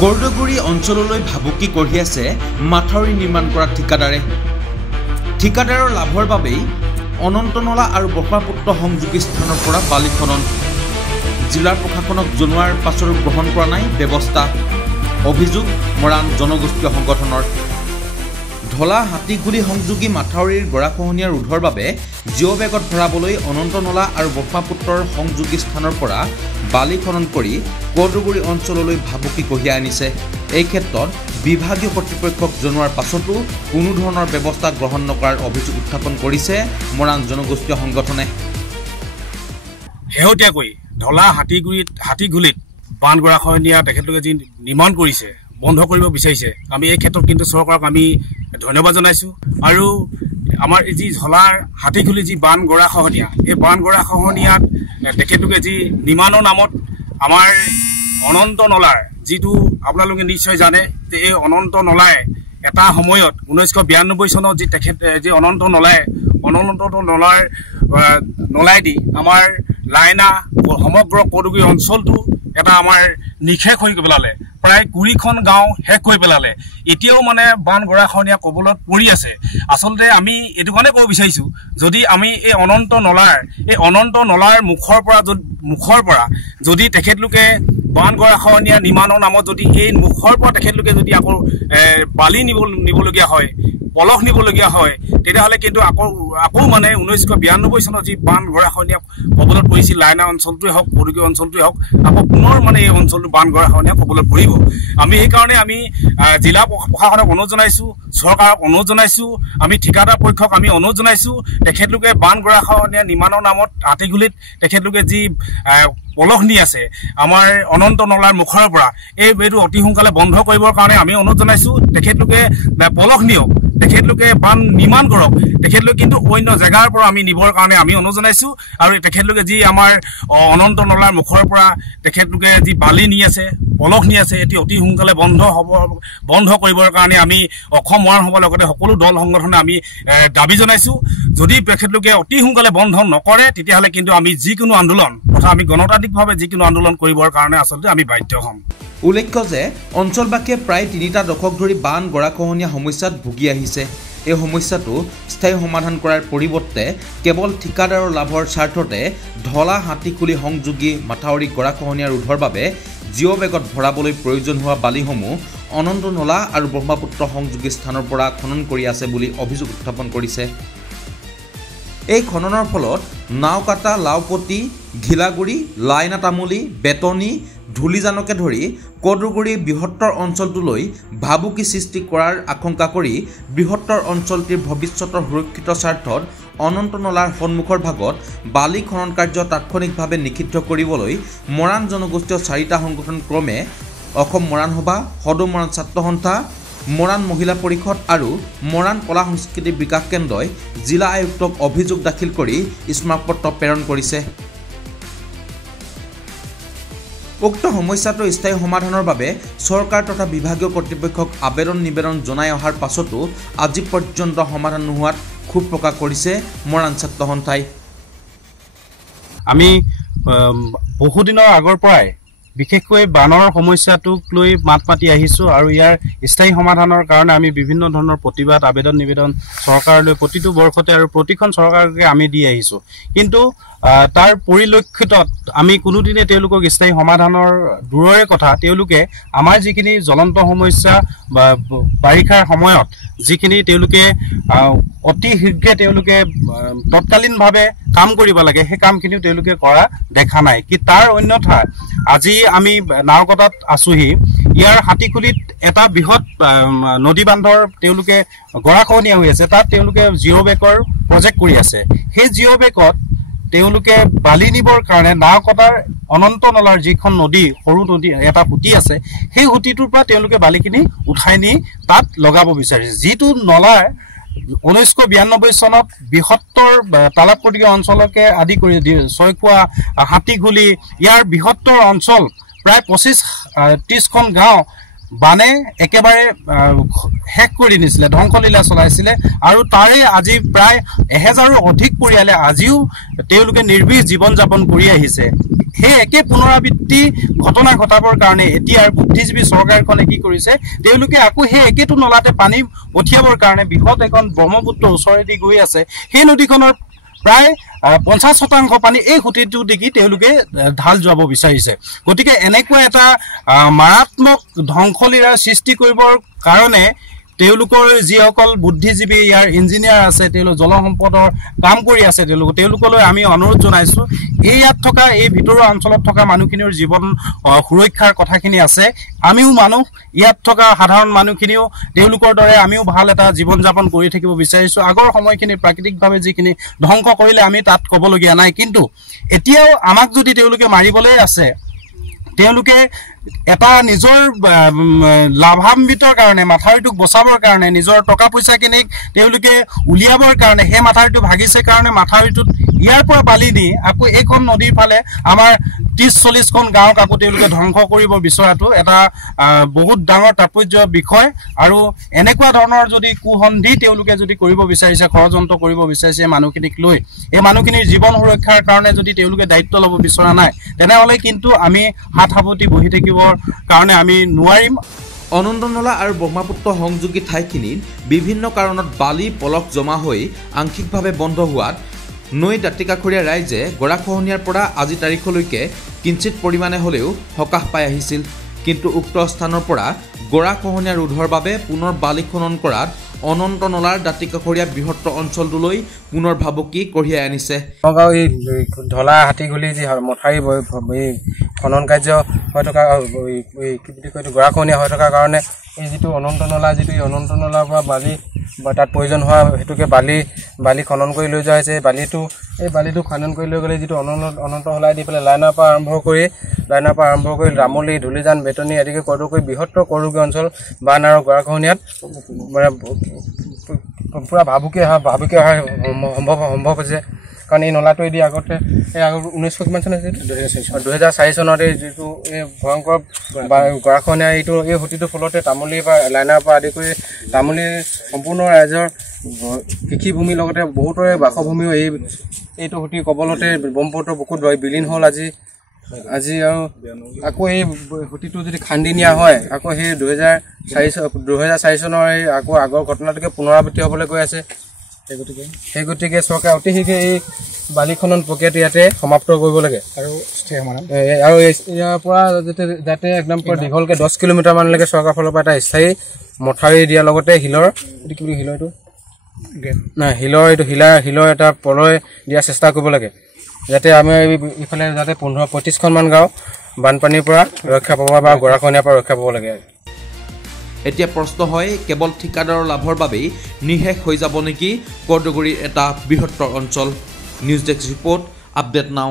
কৰ্দগুৰি অঞ্চললৈ ভাবুকি কঢ়িয়াইছে মাথাউৰি নিৰ্মাণ কৰা ঠিকাদাৰৰ লাভৰ বাবেই অনন্তনলা আৰু ব্ৰহ্মপুত্ৰ সংযোগী স্থানৰ পৰা বালি খনন জিলাৰ প্ৰশাসনক জনোৱাৰ পাছতো গ্ৰহণ কৰা নাই ব্যৱস্থা অভিযোগ মৰাণ জনগোষ্ঠীয় সংগঠনৰ ঢলা হাতীগুলি সংযোগী মাথাউৰিৰ গৰাখহনীয়া ৰোধৰ বাবে জিঅ' বেগত ভৰাবলৈ অনন্তনলা আৰু ব্ৰহ্মপুত্ৰৰ সংযোগী স্থানৰ পৰা বালি খনন কৰি কৰ্দগুৰি অঞ্চললৈ ভাবুকি কঢ়িয়াই আনিছে এই ক্ষেত্ৰত বিভাগীয় কৰ্তৃপক্ষক জনোৱাৰ পাছতো কোনো ধৰণৰ ব্যৱস্থা গ্ৰহণ নকৰাৰ অভিযোগ উত্থাপন কৰিছে মৰাণ জনগোষ্ঠীয় সংগঠনে শেহতীয়াকৈ ঢলা হাতীগুলিত বান গৰাখহনীয়া তেখেতলোকে যি নিৰ্মাণ কৰিছে বন্ধ কৰিব বিচাৰিছে আমি এই ক্ষেত্ৰত কিন্তু চৰকাৰক আমি ধন্যবাদ জনাইছো আৰু আমাৰ এই যি ঢলাৰ হাতীগুলি যি বান গৰাখহনীয়া এই বান গৰাখহনীয়াত তেখেতলোকে যি নিৰ্মাণৰ নামত আমাৰ অনন্ত নলাৰ যিটো আপোনালোকে নিশ্চয় জানে যে এই অনন্ত নলাই এটা সময়ত 1992 চনত যি তেখেত যি অনন্ত নলাই দি আমাৰ লাইনা সমগ্ৰ কৰ্দগুৰি অঞ্চলটো এটা আমাৰ নিখেষ হৈ পেলালে প্ৰায় 20খন গাঁও শেষ হৈ পেলালে এতিয়াও মানে বান গৰাখহনীয়া কবলত পৰি আছে আচলতে আমি এটো কাৰণে ক'ব বিচাৰিছো যদি আমি এই অনন্ত নলাৰ মুখৰ পৰা যদি তেখেতলোকে বান গৰাখহনীয়া নিৰ্মাণৰ নামত যদি এই মুখৰ পৰা তেখেতলোকে যদি আকৌ বালি নিবলগীয়া হয় পলস নিবলগীয়া হয় তেতিয়াহ'লে কিন্তু আকৌ মানে 1992 চনত যি বান গৰাখহনীয়া কবলত পৰিছিল লাইনা অঞ্চলটোৱে হওক কৰ্দগুৰি অঞ্চলটোৱে হওক আকৌ পুনৰ মানে এই অঞ্চলটো বান গৰাখহনীয়া কবলত পৰিব আমি সেইকাৰণে আমি জিলা প্ৰশাসনক অনুৰোধ জনাইছো চৰকাৰক অনুৰোধ জনাইছো আমি ঠিকাদাৰ পক্ষক আমি অনুৰোধ জনাইছো তেখেতলোকে বান গৰাখহনীয়া নিৰ্মাণৰ নামত হাতীগুলিত তেখেতলোকে যি পলস নি আছে আমাৰ অনন্ত নলাৰ মুখৰ পৰা এইটো অতি সোনকালে বন্ধ কৰিবৰ কাৰণে আমি অনুৰোধ জনাইছো তেখেতলোকে পলস নিয়ক তেখেতলোকে বান নিৰ্মাণ কৰক তেখেতলোকে কিন্তু অন্য জেগাৰ পৰা আমি নিবৰ কাৰণে আমি অনুৰোধ জনাইছো আৰু তেখেতলোকে যি আমাৰ অনন্ত নলাৰ মুখৰ পৰা তেখেতলোকে যি বালি নি আছে পলস নি আছে এটি অতি সোনকালে বন্ধ কৰিবৰ কাৰণে আমি অসম মৰাণ সভাৰ লগতে সকলো দল সংগঠনে আমি দাবী জনাইছো যদি তেখেতলোকে অতি সোনকালে বন্ধ নকৰে তেতিয়াহ'লে কিন্তু আমি যিকোনো আন্দোলন তথা আমি গণতান্ত্ৰিকভাৱে যিকোনো আন্দোলন কৰিবৰ কাৰণে আচলতে আমি বাধ্য হ'ম উল্লেখ্য যে অঞ্চলবাসীয়ে প্ৰায় 3টা দশক ধৰি বান গৰাখহনীয়া সমস্যাত ভুগি আহিছে এই সমস্যাটো স্থায়ী সমাধান কৰাৰ পৰিৱৰ্তে কেৱল ঠিকাদাৰৰ লাভৰ স্বাৰ্থতে ঢলা হাতীগুলি সংযোগী মাথাউৰি গৰাখহনীয়া ৰোধৰ বাবে জিঅ' বেগত ভৰাবলৈ প্ৰয়োজন হোৱা বালিসমূহ অনন্ত নলা আৰু ব্ৰহ্মপুত্ৰ সংযোগী স্থানৰ পৰা খনন কৰি আছে বুলি অভিযোগ উত্থাপন কৰিছে এই খননৰ ফলত নাওকাটা লাওপতি ঘিলাগুৰি লাইনা তামুলী বেতনী ধুলিজানকে ধৰি কৰ্দগুৰি বৃহত্তৰ অঞ্চলটোলৈ ভাবুকি সৃষ্টি কৰাৰ আশংকা কৰি বৃহত্তৰ অঞ্চলটিৰ ভৱিষ্যতৰ সুৰক্ষিত স্বাৰ্থত অনন্ত নলাৰ সন্মুখৰ ভাগত বালি খনন কাৰ্য তাৎক্ষণিকভাৱে নিষিদ্ধ কৰিবলৈ মৰাণ জনগোষ্ঠীয় 4টা সংগঠন ক্ৰমে অসম মৰাণ সভা সদৌ মৰাণ ছাত্ৰ সন্থা মৰাণ মহিলা পৰিষদ আৰু মৰাণ কলা সংস্কৃতি বিকাশ কেন্দ্ৰই জিলা আয়ুক্তক অভিযোগ দাখিল কৰি স্মাৰকপত্ৰ প্ৰেৰণ কৰিছে উক্ত সমস্যাটো স্থায়ী সমাধানৰ বাবে চৰকাৰ তথা বিভাগীয় কৰ্তৃপক্ষক নিবেদন জনাই অহাৰ পাছতো আজি পৰ্যন্ত সমাধান নোহোৱাত ক্ষোভ প্ৰকাশ কৰিছে মৰাণ ছাত্ৰ সন্থাই আমি বহুদিনৰ আগৰ পৰাই বিশেষকৈ বানৰ সমস্যাটোক লৈ মাত মাতি আহিছো আৰু ইয়াৰ স্থায়ী সমাধানৰ কাৰণে আমি বিভিন্ন ধৰণৰ প্ৰতিবাদ নিবেদন চৰকাৰলৈ প্ৰতিটো বৰ্ষতে আৰু প্ৰতিখন চৰকাৰকে আমি দি আহিছো কিন্তু তাৰ পৰিলক্ষিতত আমি কোনোদিনে তেওঁলোকক স্থায়ী সমাধানৰ দূৰৰে কথা তেওঁলোকে আমাৰ যিখিনি জ্বলন্ত সমস্যা বাৰিষাৰ সময়ত যিখিনি তেওঁলোকে অতি শীঘ্ৰে তেওঁলোকে তৎকালীনভাৱে কাম কৰিব লাগে সেই কামখিনিও তেওঁলোকে কৰা দেখা নাই কি তাৰ অন্যথা আজি আমি নাওকটাত আছোহি ইয়াৰ হাতীগুলিত এটা বৃহৎ নদী বান্ধৰ তেওঁলোকে গৰাখহনীয়া হৈ আছে তাত তেওঁলোকে জিঅ' বেগৰ প্ৰজেক্ট কৰি আছে সেই জিঅ' বেগত তেওঁলোকে বালি নিবৰ কাৰণে নাওকটাৰ অনন্ত নলাৰ যিখন নদী সৰু নদী এটা সুতি আছে সেই সুতিটোৰ পৰা তেওঁলোকে বালিখিনি উঠাই নি তাত লগাব বিচাৰিছে যিটো নলাৰ 1992 চনত বৃহত্তৰ তালাবকটীয়া অঞ্চলকে আদি কৰি ছয়খোৱা হাতীগুলি ইয়াৰ বৃহত্তৰ অঞ্চল প্ৰায় 25-30খন গাঁও বানে একেবাৰে হেক কৰি নিছিলে ধ্বংসলীলা চলাইছিলে আৰু তাৰে আজি প্ৰায় 1000ৰো অধিক পৰিয়ালে আজিও তেওঁলোকে নিৰ্বিষ জীৱন যাপন কৰি আহিছে সেই একে পুনৰাবৃত্তি ঘটনা ঘটাবৰ কাৰণে এতিয়াৰ বুদ্ধিজীৱী চৰকাৰখনে কি কৰিছে তেওঁলোকে আকৌ সেই একেটো নলাতে পানী পঠিয়াবৰ কাৰণে বৃহৎ এখন ব্ৰহ্মপুত্ৰ ওচৰেদি গৈ আছে সেই নদীখনৰ প্ৰায় 50% পানী এই খুঁটিটো দেখি তেওঁলোকে ঢাল যোৱাব বিচাৰিছে গতিকে এনেকুৱা এটা মাৰাত্মক ধ্বংসলীলাৰ সৃষ্টি কৰিবৰ কাৰণে তেওঁলোকৰ যিসকল বুদ্ধিজীৱী ইয়াৰ ইঞ্জিনিয়াৰ আছে তেওঁলোক জলসম্পদৰ কাম কৰি আছে তেওঁলোকলৈ আমি অনুৰোধ জনাইছোঁ এই ইয়াত থকা এই ভিতৰুৱা অঞ্চলত থকা মানুহখিনিৰ জীৱন সুৰক্ষাৰ কথাখিনি আছে আমিও মানুহ ইয়াত থকা সাধাৰণ মানুহখিনিও তেওঁলোকৰ দৰে আমিও ভাল এটা জীৱন যাপন কৰি থাকিব বিচাৰিছোঁ আগৰ সময়খিনি প্ৰাকৃতিকভাৱে যিখিনি ধ্বংস কৰিলে আমি তাত ক'বলগীয়া নাই কিন্তু এতিয়াও আমাক যদি তেওঁলোকে মাৰিবলৈ আছে তেওঁলোকে এটা নিজৰ লাভান্বিতৰ কাৰণে মাথাউৰিটোক বচাবৰ কাৰণে নিজৰ টকা পইচাখিনিক তেওঁলোকে উলিয়াবৰ কাৰণে সেই মাথাউৰিটো ভাগিছে কাৰণে মাথাউৰিটোত ইয়াৰ পৰা বালি নি আকৌ এইখন নদীৰ ফালে আমাৰ 30-40খন গাঁৱক আকৌ তেওঁলোকে ধ্বংস কৰিব বিচৰাটো এটা বহুত ডাঙৰ তাৎপৰ্য বিষয় আৰু এনেকুৱা ধৰণৰ যদি কুসন্ধি তেওঁলোকে যদি কৰিব বিচাৰিছে ষড়যন্ত্ৰ কৰিব বিচাৰিছে মানুহখিনিক লৈ এই মানুহখিনিৰ জীৱন সুৰক্ষাৰ কাৰণে যদি তেওঁলোকে দায়িত্ব ল'ব বিচৰা নাই তেনেহ'লে কিন্তু আমি হাত সাৱটি বহি থাকিবৰ কাৰণে আমি নোৱাৰিম অনন্তনলা আৰু ব্ৰহ্মপুত্ৰ সংযোগী ঠাইখিনিত বিভিন্ন কাৰণত বালি পলস জমা হৈ আংশিকভাৱে বন্ধ হোৱাত নৈ দাঁতিকাষৰীয়া ৰাইজে গৰাখহনীয়াৰ পৰা আজি তাৰিখলৈকে কিঞ্চিত পৰিমাণে হ'লেও সকাহ পাই আহিছিল কিন্তু উক্ত স্থানৰ পৰা গৰাখহনীয়া ৰোধৰ বাবে পুনৰ বালি খনন কৰাত অনন্তনলাৰ দাঁতিকাষৰীয়া বৃহত্তৰ অঞ্চলটোলৈ পুনৰ ভাবুকি কঢ়িয়াই আনিছে নগাঁও এই ঢলা হাতীগুলি যি মথাউৰি খনন কাৰ্য হৈ থকা কি বুলি কয় গৰাখহনীয়া হৈ থকাৰ কাৰণে এই যিটো অনন্তনলা যিটো অনন্তনলাৰ পৰা বালি বা তাত প্ৰয়োজন হোৱা হেতুকে বালি খনন কৰি লৈ যোৱা হৈছে এই বালিটো খনন কৰি লৈ গ'লে যিটো অনন্তনলাই দি পেলাই লাইনৰ পৰা আৰম্ভ কৰি ৰামলী ধুলিজান বেতনী আদিকে কৰি বৃহত্তৰ কৰগী অঞ্চল বান আৰু গৰাখহনীয়াত মানে পুৰা ভাবুকি অহা সম্ভৱ হৈছে কাৰণ এই নলাটো দি আগতে এই 1900 কিমান চন আছিল 2004 চনত এই যিটো এই ভয়ংকৰ গৰাখহনীয়া এই সুতিটোৰ ফলতে তামুলী বা লাইনাৰ পৰা আদি কৰি তামুলীৰ সম্পূৰ্ণ ৰাইজৰ কৃষিভূমিৰ লগতে বহুতৰে বাসভূমিও এইটো সুতি কবলতে ব্ৰহ্মপুত্ৰ বুকুত বিলীন হ'ল আজি আৰু আকৌ এই সুতিটো যদি খান্দি নিয়া হয় আকৌ সেই 2004 চনৰ এই আকৌ আগৰ ঘটনাটোকে পুনৰাবৃত্তি হ'বলৈ গৈ আছে সেই গতিকে চৰকাৰে অতি শীঘ্ৰে এই বালি খনন প্ৰক্ৰিয়াটো ইয়াতে সমাপ্ত কৰিব লাগে আৰু ইয়াৰ পৰা যাতে একদম দীঘলকৈ 10 কিলোমিটাৰ মানলৈকে চৰকাৰৰ ফালৰ পৰা এটা স্থায়ী মথাউৰি দিয়াৰ লগতে শিলৰ এটা পলয় দিয়াৰ চেষ্টা কৰিব লাগে যাতে আমি ইফালে যাতে 15-25খন গাঁও বানপানীৰ পৰা ৰক্ষা পাব বা গৰাখহনীয়াৰ পৰা ৰক্ষা পাব লাগে এতিয়া প্ৰশ্ন হয় কেৱল ঠিকাদাৰৰ লাভৰ বাবেই নিশেষ হৈ যাব নেকি কৰ্দগুৰিৰ এটা বৃহত্তৰ অঞ্চল নিউজ ডেস্ক ৰিপৰ্ট আপডেট নাও